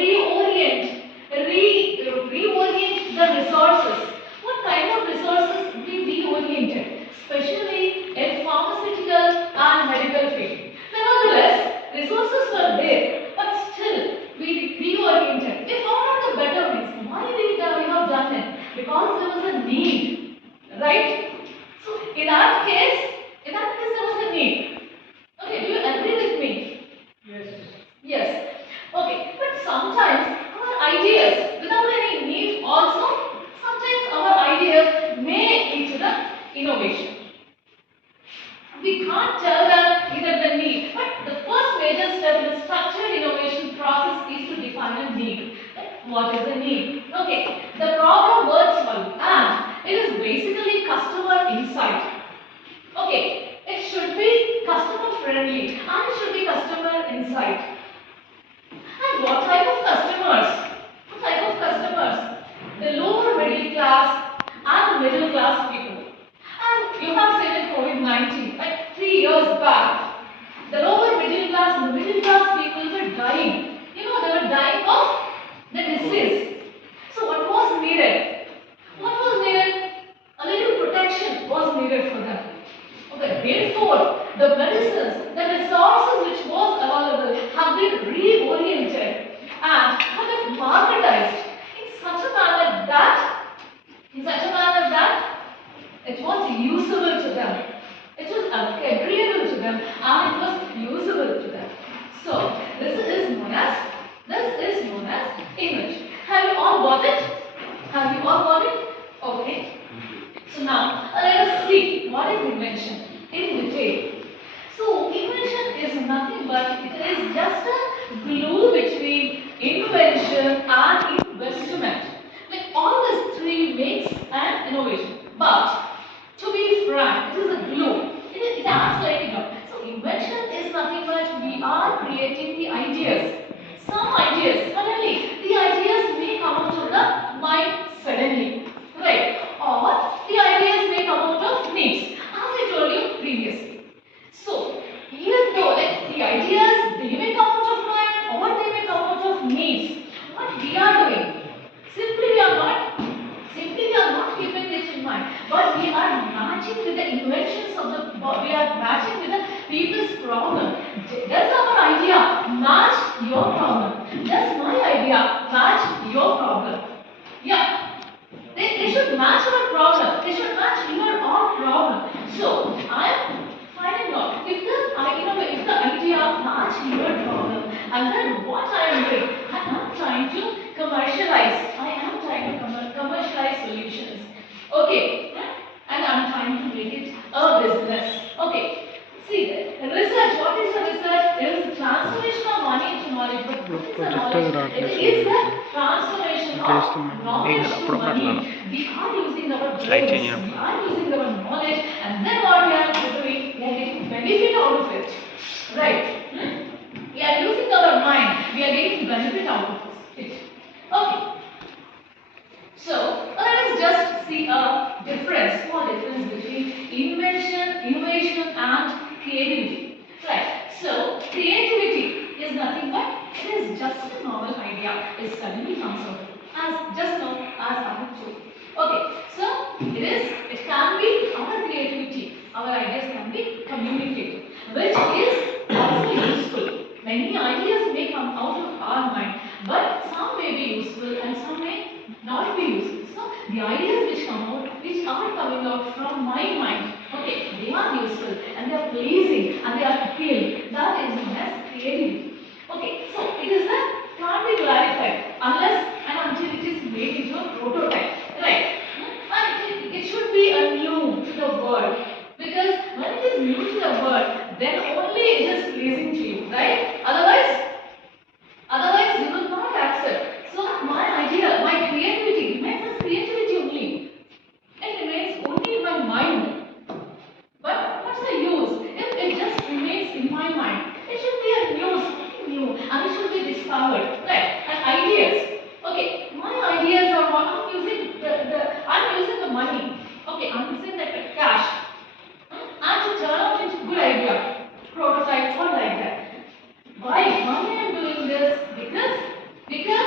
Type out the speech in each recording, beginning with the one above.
reorient the resources. What kind of resources we reoriented, especially in pharmaceutical and medical field. Nevertheless, resources were there, but still we reoriented. We found out the better means. Why we have done it? Because there was a need, right? So in that case there was a need. Okay, do you agree with me? Yes. Yes. Okay, but sometimes our ideas, without any need also, sometimes our ideas may lead to the innovation. We can't tell them either the need, but the first major step in the structured innovation process is to define a need. What is the need? Okay, the problem words solve, and it is basically customer insight. Okay, it should be customer friendly and it should be customer insight. And what type of customers? What type of customers? The lower middle class and the middle class people. And you have seen in COVID-19, like 3 years back, the lower middle class and the middle class people were dying. You know, they were dying of the disease. So what was needed? What was needed? A little protection was needed for them. Okay, therefore, the medicines, the resources which was available have been reoriented and have been marketized in such a manner that it was usable to them. It was agreeable to them and it was usable to them. So this is known as image. Have you all got it? Have you all got it? Okay. So now let us see what is invention in detail. So invention is nothing but it is just a glue between invention and investment. Like all these three makes an innovation. But to be frank, it is a glue. It acts like a glue. So invention is nothing but we are creating the ideas. Some ideas, suddenly the ideas may come out of the mind suddenly. Right? Or the ideas may come out of needs, as I told you previously. So, even though like the ideas they may come out of mind or they may come out of needs, what we are doing? Simply we are not keeping it in mind, but we are matching with the inventions of the we are matching with the people's problem. Does our idea match your problem? Does my idea match your problem? Yeah. They should match our problem. They should match your own problem. So I am finding out if the idea match your problem, and then what I am doing, I am trying to commercialize. I am trying to commercialize solutions. Okay, and I am trying to make it a business. Okay. See, research. What is the research? It is the transformation of money into knowledge. But what is the knowledge? It is the transformation of knowledge to money. We are using our brains, we are using our knowledge, and then what we are doing? We are getting benefit out of it. Right? We are using our mind. We are getting benefit out of it. Okay. So let us just see a difference. What difference between innovation, and creativity? Right. So creativity is nothing but it is just a normal idea. It suddenly comes out as just now as I have told. Okay. So it can be our creativity. Our ideas can be communicated, which is also useful. Many ideas may come out of our mind, but some may be useful and some may not be useful. So the ideas which come out, which are coming out from my mind, okay, they are useful and they are pleasing and they are appealing. That is known as creativity. Okay, so it is that can't be clarified unless and until it is made into a prototype, right? And it should be a new to the world, because when it is new to the world, then only it is pleasing to you, right? Otherwise you will not accept. So my idea, my creativity remains as creativity only. It remains only in my mind. But what's the use if it just remains in my mind? It should be a something new, and it should be discovered, right? And ideas. Okay, my ideas are what I'm using I'm using the money. Okay, I'm using the cash. And to turn out into good idea, prototype or like that. Why? Why I am doing this? Because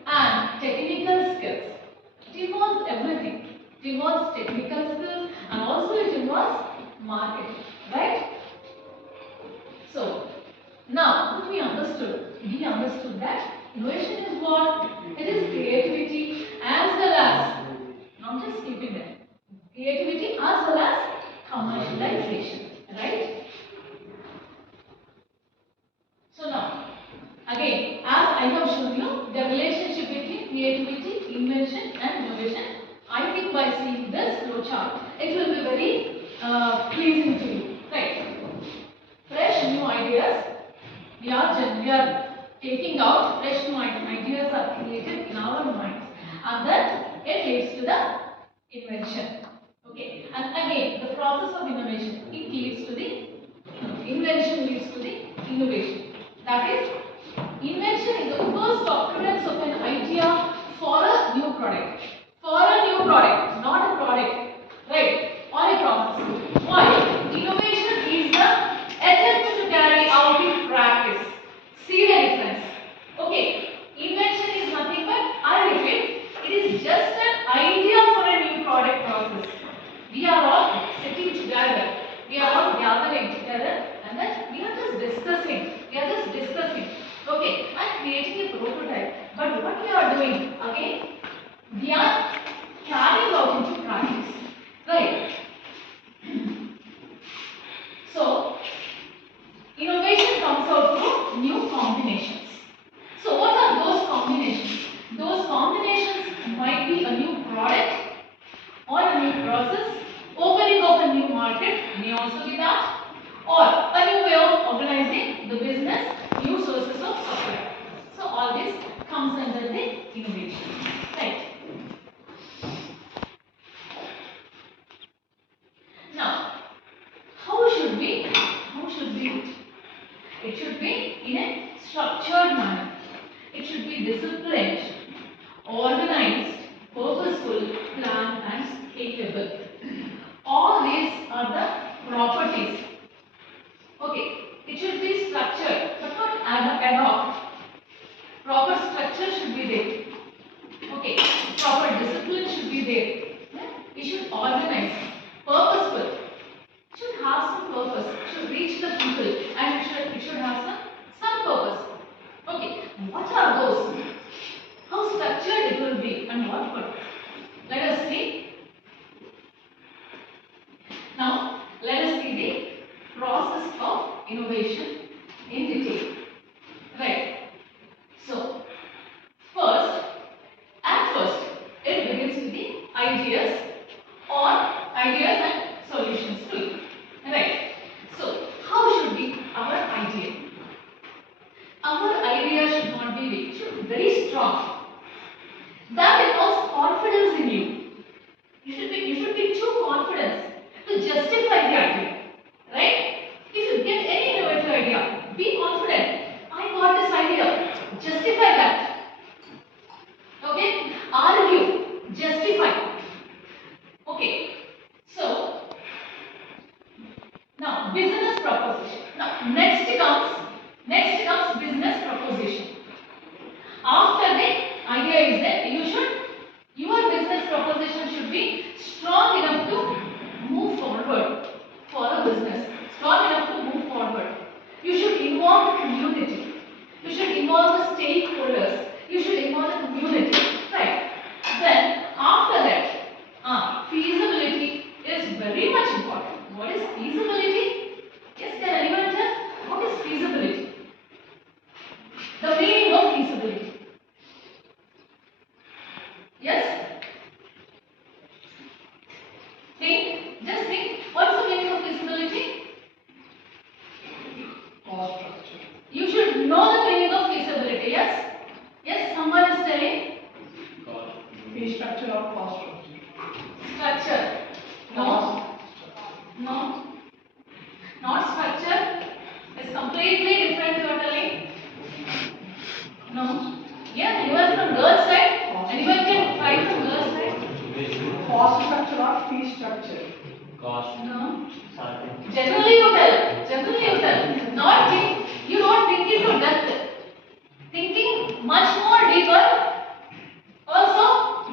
and technical skills. It involves everything. It involves technical skills and also it involves marketing, right? So now that we understood that innovation is what? It is creativity as well as, not just keeping them, creativity as well as commercialization, right? So now, again, as I have shown you the relationship between creativity, invention and innovation, I think by seeing this flow chart, it will be very pleasing to you, right? Fresh new ideas, we are taking out fresh new ideas are created in our minds, and then it leads to the invention. Okay, and again, the process of innovation, it leads to the invention leads to the innovation. That is, invention is the first occurrence of an idea for a new product. For a new product, not a product, right? Or a process. Why? Innovation is the attempt to carry out in practice. See the difference. Okay, invention is nothing but, I repeat, it is just an idea for a new product process. We are all sitting together. We are all gathering together and then we are just discussing. Okay, and creating a prototype. But what we are doing, again, we are carrying out into practice. Right? So, innovation comes out through new combinations. So, what are those combinations? Those combinations might be a new product or a new process, opening of a new market may also be that, or a new way of organizing the business, new sources of supply. So all this comes under the innovation, right? Now, how should we do it? It should be in a structured manner. It should be disciplined, organized, purposeful, planned and scalable. All these are the properties. Okay, it should be structured but not ad hoc. Proper structure should be there. Okay, proper discipline should be there. It should organize, purposeful. It should have some purpose. It should reach the people and it should have some purpose. Okay, what are those? How structured it will be and what purpose? Let us see. Now, let us see the process of innovation in detail. Right. So, at first, it begins with the ideas and solutions to it. Right. So, how should be our idea? Our idea should not be weak, should be very strong. That involves confidence in you. You should be too confident to justify the idea, right? If you get any innovative idea, be confident. I got this idea. Justify that. Okay? Argue. Justify. Okay. So, now business proposition. Now next comes business proposition. After the idea is there, your business proposition should be strong enough to move forward for a business. Strong enough to move forward. You should involve the community. You should involve the stakeholders. You should involve the community. Right. Then after that, feasibility is very much important. What is feasibility? Yes, can anyone tell? What is feasibility? The meaning of feasibility. Yes? Just think, what's the meaning of feasibility? Cost structure. You should know the meaning of feasibility, yes? Yes, someone is telling? Fee structure or cost structure? Structure. No. No. Not structure. It's completely different, you are telling? No. Yeah, anyone from girls' side? Anyone can try from girls' side? Cost structure or fee structure? Cost. No. Starting. Generally you tell. Not think. You don't think into depth. Thinking much more deeper,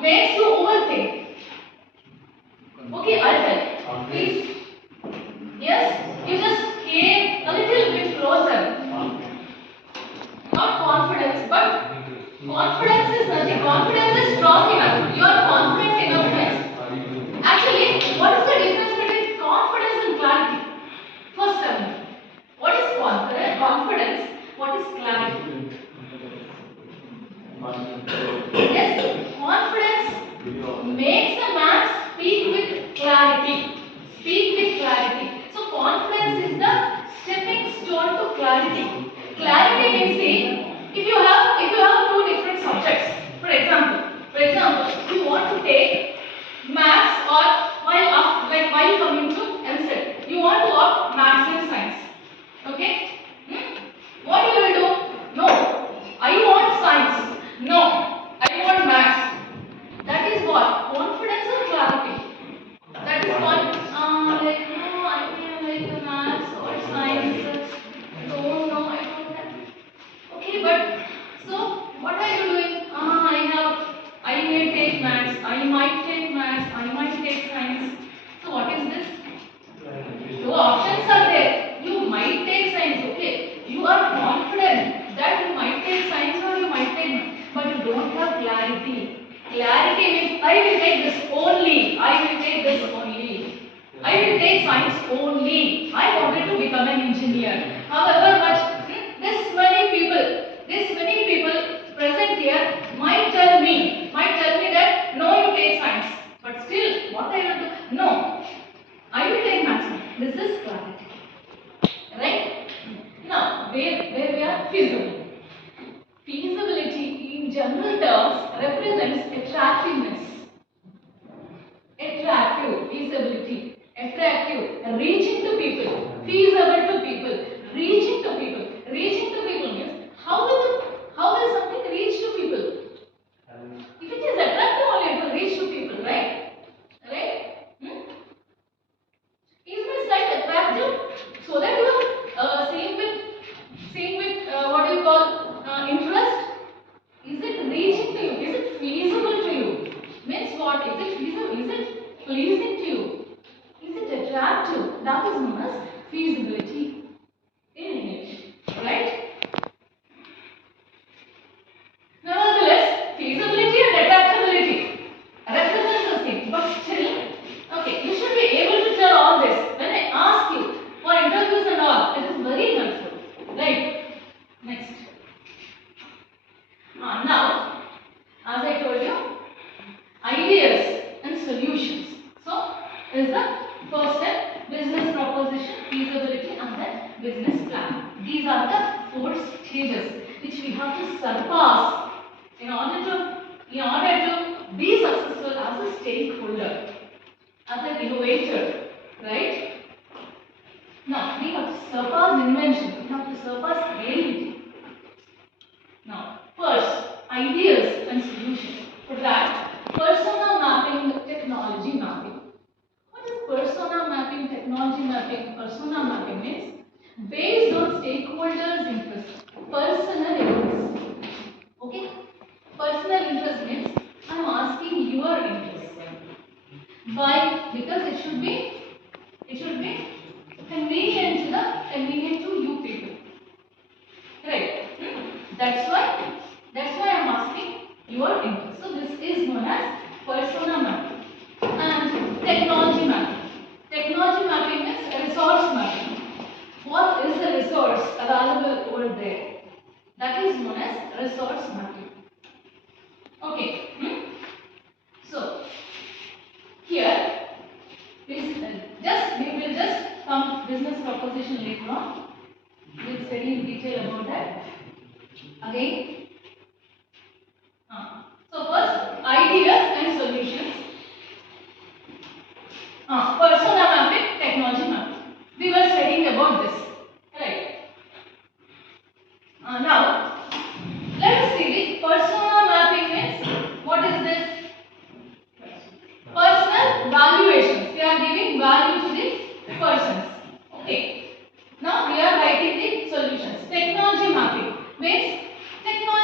makes you overthink. Okay, I'll tell. Please. Yes, you just came a little bit closer. Not confidence, but confidence is nothing. Confidence is strong enough. You are confident enough, friends. Actually, what is the difference between confidence and clarity? First tell me. What is confidence? What is clarity? Yes, confidence makes a man speak with clarity. Speak with clarity. So confidence is the stepping stone to clarity. Clarity means, see, if you have two different subjects. For example, you want to take maths, or while coming to MSET, you want to opt maths and science. Okay? What you will do? No, I want science. No, I want maths. That is what? Confidence or clarity. That is what? No, I feel like maths or science. Don't know, I don't have. Okay, but so what are you doing? I may take maths, I might take maths, I might take science. So what is this? Two options are there. You might take science, okay? You are confident that you might take science or you might take maths, but you don't have clarity. Clarity means I will take this only. I will take this only. I will take science only. I wanted to become an engineer. However much this many people present here might tell me that no, you take science. But still, what I will do? No, I will take maths. This is clarity. Right? Now, where we are feasible. Feasibility in general terms represents attractiveness. Attractive, feasibility, attractive, reaching to people, feasible to people, reaching to people. Reaching to people means how will something reach to people? If it is attractive only, it will reach to people, right? Right? Is my site attractive? So that you are seeing with what do you call interest? Is it reaching to you? Is it feasible to you? Means what? Is it feasible? Is it pleasing to you? Is it attractive? That is known as feasibility in English. Right? Nevertheless, feasibility and adaptability represents the same. But still, okay, you should be able to tell all this. When I ask you for interviews and all, it is very helpful. Right? Next. Now, as I told you, ideas and solutions. So, is the first step business proposition, feasibility, and then business plan. These are the four stages which we have to surpass in order to be successful as a stakeholder, as an innovator, right? Now, we have to surpass invention, we have to surpass creativity. Now, first, ideas and solutions. For that, persona mapping, technology mapping. What is persona mapping, technology mapping? Persona mapping means based on stakeholders' interest, personal interest. Okay? Personal interest means I am asking your interest. Why? Because it should be convenient to you people. Right? That's why I am asking your interest. So this is known as persona mapping. And technology mapping. Technology mapping is resource mapping. What is the resource available over there? That is known as resource mapping. Okay. So here we will just come business proposition later on. We'll study in detail about that. Again. So first, ideas and solutions. Persona mapping, technology mapping. We were studying about this, right? Now, let us see the persona mapping means what is this? Personal valuations. We are giving value to the persons. Okay. Now we are writing the solutions. Technology mapping means technology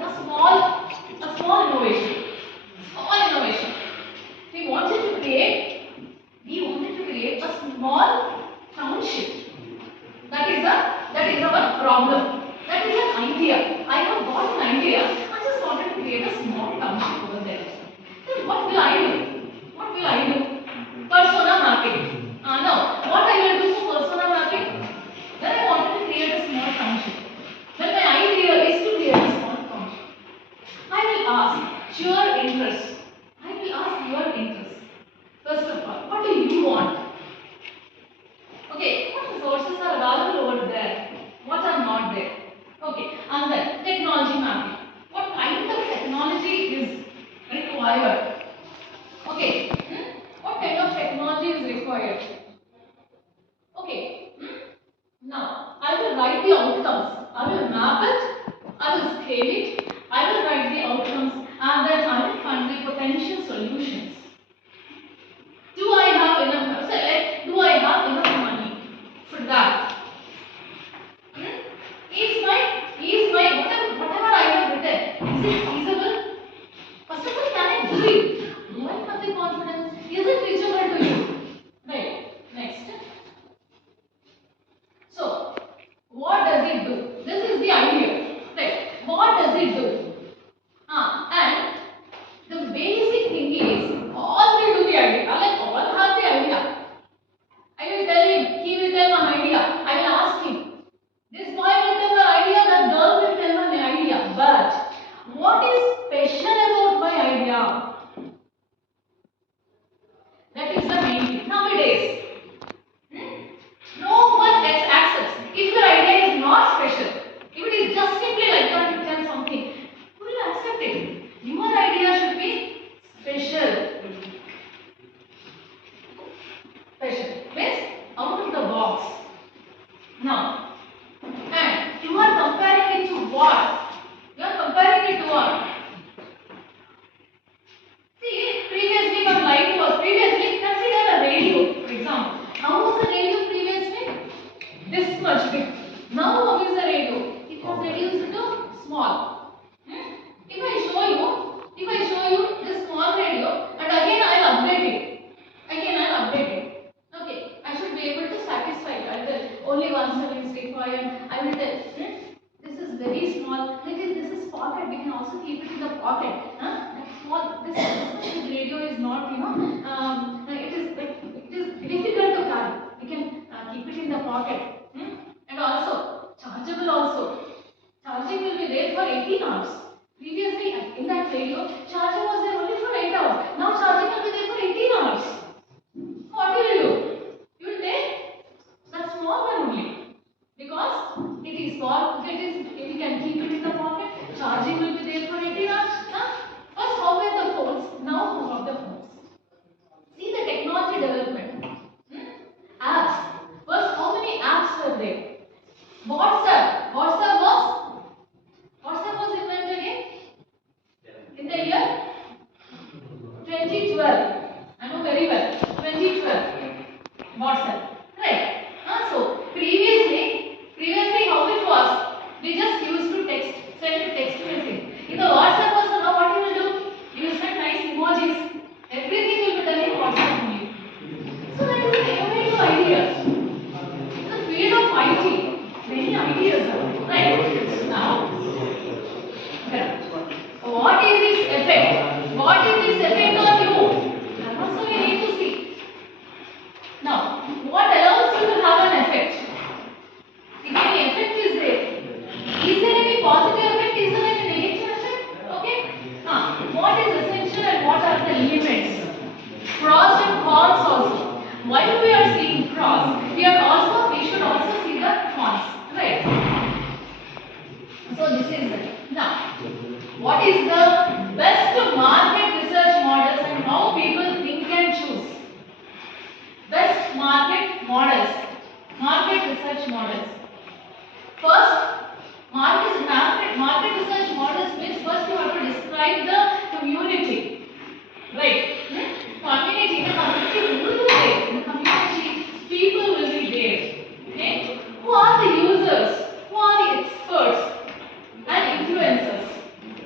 a small innovation. Small innovation. We wanted to create a small township. That is our problem. That is an idea. I have got an idea. I just wanted to create a small township over there. Then what will I do? What will I do? Persona mapping. No. What I will do for persona mapping? Then I wanted to create a small township. Then my idea is to create a small township. I will ask your interest. I will ask your interest. First of all, what do you want? Okay, what resources are available over there? What are not there? Okay, and then technology mapping. What kind of technology is required? Okay, what kind of technology is required? Okay, now I will write the outcomes. I will map it, I will scale it, I will write the outcomes, and then I will find the potential solutions. Do I have enough? Do I have enough money for that? Is my whatever I have written, is it feasible? First of all, can I do it? Do I have the confidence? Is it reachable to you? Right. Next. So, what does it do? This is the idea. Right. What does it do? And the basic thing is, all will do the idea. Like all have the idea. I will tell him, he will tell my idea. I will ask him. This boy will tell my idea, that girl will tell my idea. But what is special about my idea? That is the main thing. Nowadays, no one accepts. If your idea is not special, if it is just simply like that, you tell something, who will accept it? Your idea should be special. Special means out of the box. Now, and you are comparing it to what? You are comparing it to what? See, previously one light was previously consider a radio, for example. How was the radio previously? This much big. Now how is the radio? It has reduced to small. If I show you this small radio, and again I will update it. Okay, I should be able to satisfy it. I will only 1/7 is required. I will tell. This is very small. This is pocket. We can also keep it in the pocket. That's small. This radio is not. It is difficult to carry. We can keep it in the pocket. And also chargeable also. Charging will be there for 18 hours. Previously, in that radio, charging was there only for 8 hours. Now charging will be there for 18 hours. What will you do? You will take that small one only. Because it is small, we can keep it in the pocket. Charging will be there for 18 hours. First, how were the phones? Now, how are the phones? See the technology development. Apps. First, how many apps were there? WhatsApp was invented in the year 2012. I know very well. 2012. WhatsApp. Right. So previously how it was? We just used to send a text message. In the WhatsApp also now what you will do? You will send nice emojis. Everything will be done in WhatsApp only. So that is an innovative idea. In the field of IT, many ideas are right. Now, what is its effect? What is its effect on you? That also we need to see. Now, what allows you to have an effect? If any effect is there, is there any positive effect? Is there any negative effect? Okay. What is essential and what are the limits? Pros and cons also. While we are seeing pros, we should also see the cons. Right. So this is it. Now, what is the best market research models and how people think and choose? Best market models, market research models. First, market research models means first you have to describe the community, right? Community, the community will be there. In the community, people will be there. Okay? Who are the users? Who are the experts and influencers?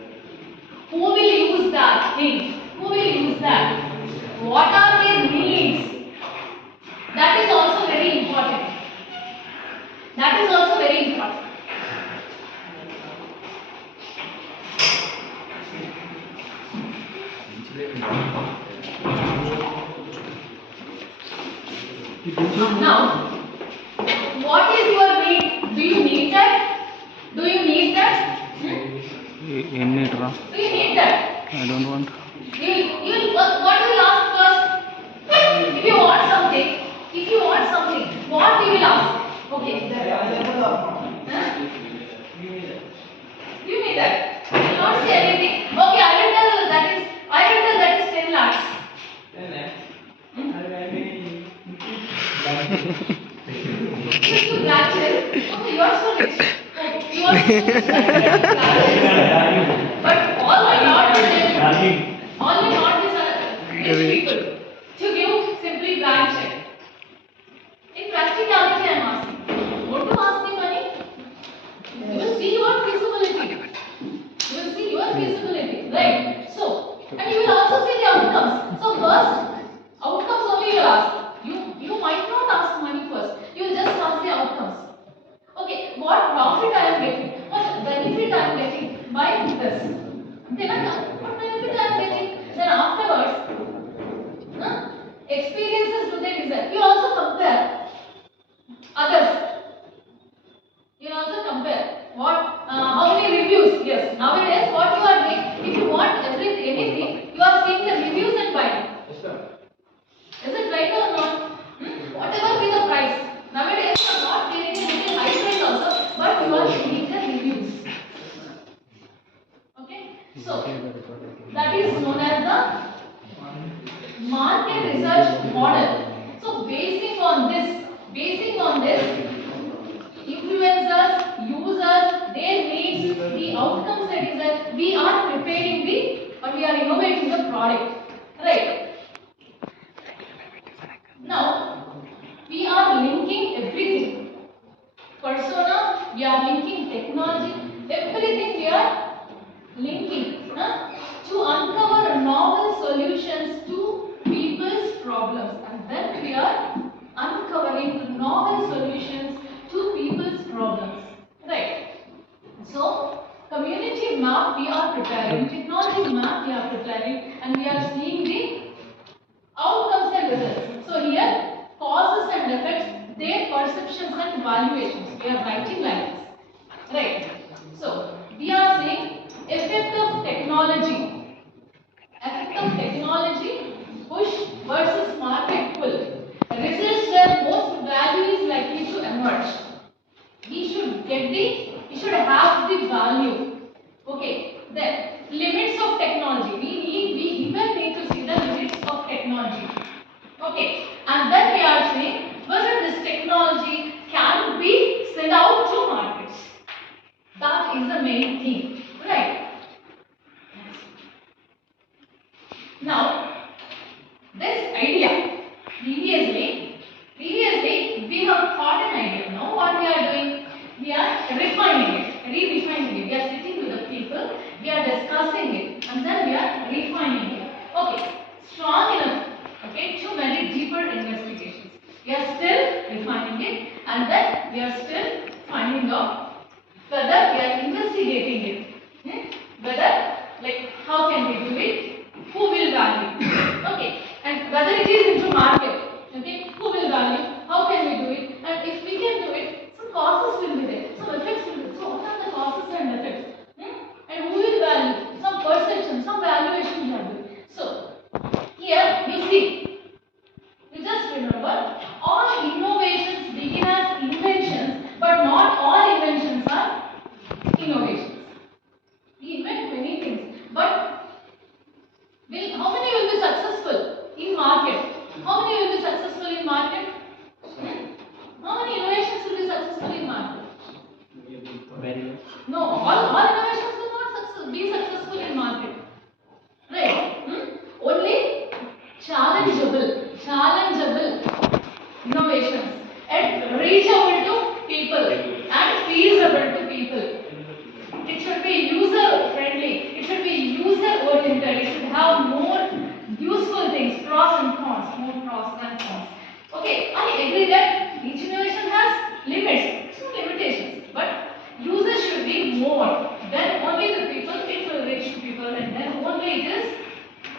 things. Who will use that? What are their needs? That is also very important. That is also very important. Now, what is your need? Do you need that? Do you need that? Do you need that? I don't want. What do you ask first? If you want something, what you will ask? Okay. Huh? Give me that. You will not say anything. Okay, I will tell that is 10 lakhs. Just to gotcha. Okay, you are so rich. Okay, you are so rich. But all my not is rich people to give simply blank check. In practicality, I am asking. What to ask me money? You will see your feasibility. You will see your feasibility, right? So, and you will also see the outcomes. So first, outcomes only you will ask. You might not ask money first. You will just ask the outcomes. Okay, what profit I am getting? What benefit I am getting by this? Then what benefit I am getting? Then afterwards, experiences do they deserve? You also compare others. You also compare how many reviews. Yes, nowadays what you are doing, if you want anything, you are seeing the reviews and buying. Is it right or not? Whatever be the price. Nowadays you are not getting any high price also, but you are seeing the reviews. Okay, so that is known as the market research model. So basing on this, influencers, users, their needs, the outcomes that is that we are preparing we are innovating the product. Right. Now, we are linking everything. Persona, we are linking technology, everything we are linking to uncover novel solutions to people's problems. And then we are uncovering novel solutions to people's problems. Right. So, community map we are preparing, technology map we are preparing, and we are seeing the outcomes and results. So here, causes and effects, their perceptions and valuations. We are writing like this. Right. So, we are saying effect of technology. Effect of technology, push versus market pull. Results where most value is likely to emerge. We should have the value. Okay. Then limits of technology. We even need to see the limits of technology. Okay. And then we are saying whether this technology can be sent out to markets. That is the main thing. Right. Now, this idea, previously we have thought an idea. Now what we are doing? We are refining it, redefining it. We are sitting with the people, we are discussing it, and then we are refining it. Okay, strong enough, okay, to very deeper investigations. We are still refining it, and then we are still finding out whether we are investigating it. Whether, like, how can we do it? Who will value? Okay, and whether it is into market. Okay, who will value? How can we do it? And if we can do it, some causes will be there, some effects will be there. So what are the causes and effects? And who will value? Some perception, some valuation we are doing. So here you see, you just remember, all innovations begin as inventions, but not all inventions are innovations.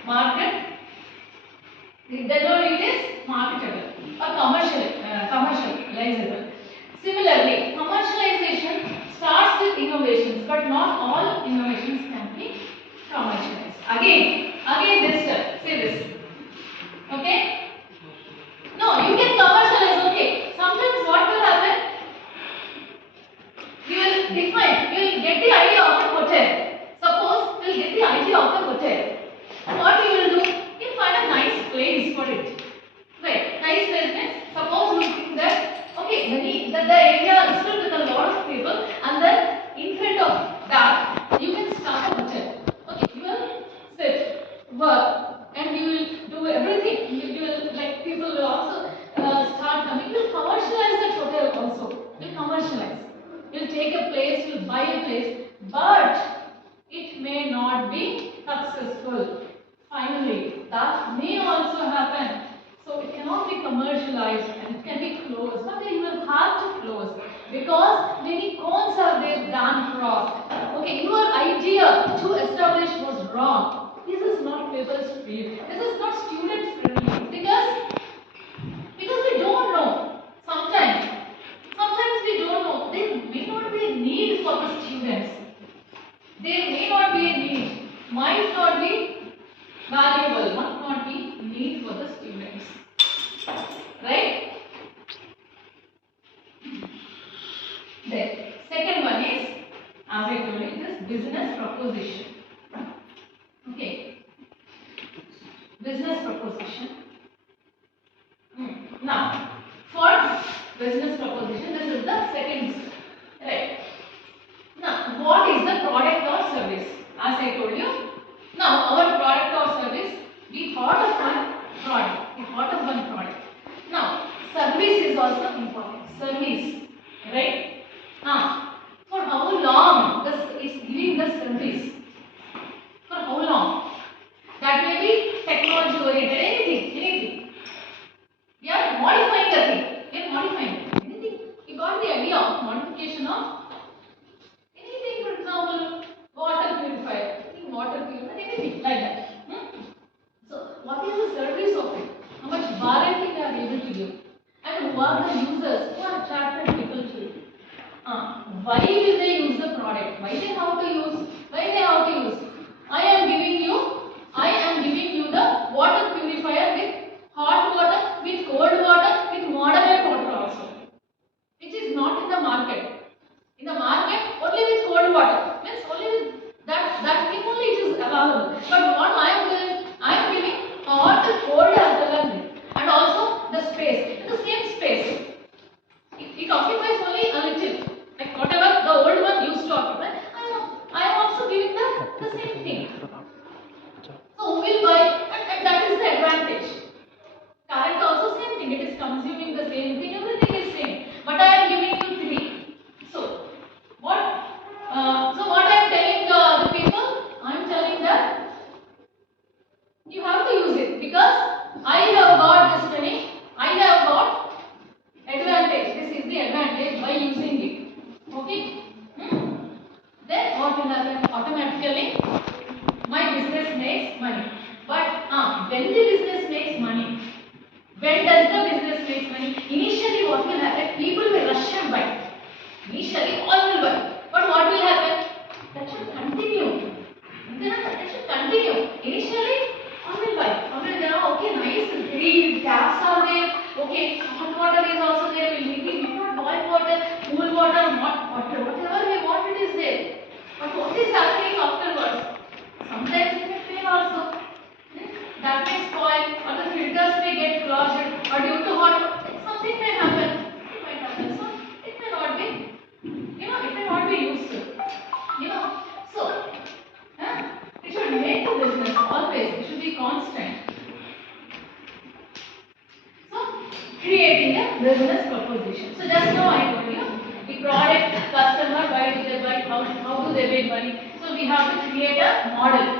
market, then only it is marketable or commercializable. Similarly, commercialization starts with innovations, but not all innovations can be commercialized. Again this step, see this. Okay? No, you can commercialize, okay. Sometimes what will happen? You will define, you will get the idea of a hotel. Suppose you will get the idea of a hotel. What you will do? You find a nice place for it. Right? Nice place means, suppose you think that, okay, the area is filled with a lot of people, and then in front of that, you can start a hotel. Okay, you will sit, work, and you will do everything. You will, like, people will also start coming. You will commercialize that hotel also. You will commercialize. You will take a place, you will buy a place, but it may not be successful. Finally, that may also happen. So it cannot be commercialized and it can be closed. But then you will have to close because many cons are there than pros. Okay, your idea to establish was wrong. This is not papers free. This is not student friendly because we don't know. Sometimes we don't know. There may not be a need for the students. There may not be a need. Might not be valuable, might not be need for the students. Right? The second one is, as I told you, this business proposition. Okay. Business proposition. Now, for business proposition, this is the second step. Right. Now, what is the product or service? As I told you, now our product or service, we thought of one product. Now, service is also important. Service, right? For how long this is giving the service? For how long? That may be technology oriented, anything. We are modifying the thing. We are modifying anything. You got the idea of modification of anything, for example, water purifier, anything like that. So, what is the service of it? How much warranty they are able to give? And who are the users who are attracted people to it? Why will they use the product? Why they have to use? I am giving you the water purifier with hot water, with cold water, with moderate water also, which is not in the market. In the market, only with cold water. Means only with that thing only it is available. But what I am doing, I am giving hot and cold as well as it. And also the space. In the same space. It occupies only a little. Like whatever the old one used to occupy, I am also giving the same thing. So who will buy? And that is the advantage. Current also same thing. It is consuming the same thing. Everything is same. But I am giving you three. So what I am telling the people, I am telling that you have to use it because I have got this many. I have got advantage. This is the advantage by using it. Okay. Then what will happen? Automatically, my business makes money. But when the business makes money, when does the business make money? Initially, what will happen? People will rush and buy. Initially, all will buy. But what will happen? That should continue. That should continue. Initially, all will buy. Okay, nice. Three taps are there. Okay, hot water is also there. We need not boil water, cool water, hot water. Whatever we want, it is there. But what is happening afterwards? Sometimes it may fail also. That may spoil, or the filters may get clogged, or due to hot, something may happen. It might happen. So it may not be, it may not be used. So it should make the business always. It should be constant. So creating a business proposition. So just now I told you the product, customer, why do they buy, how do they make money. So we have to create a model.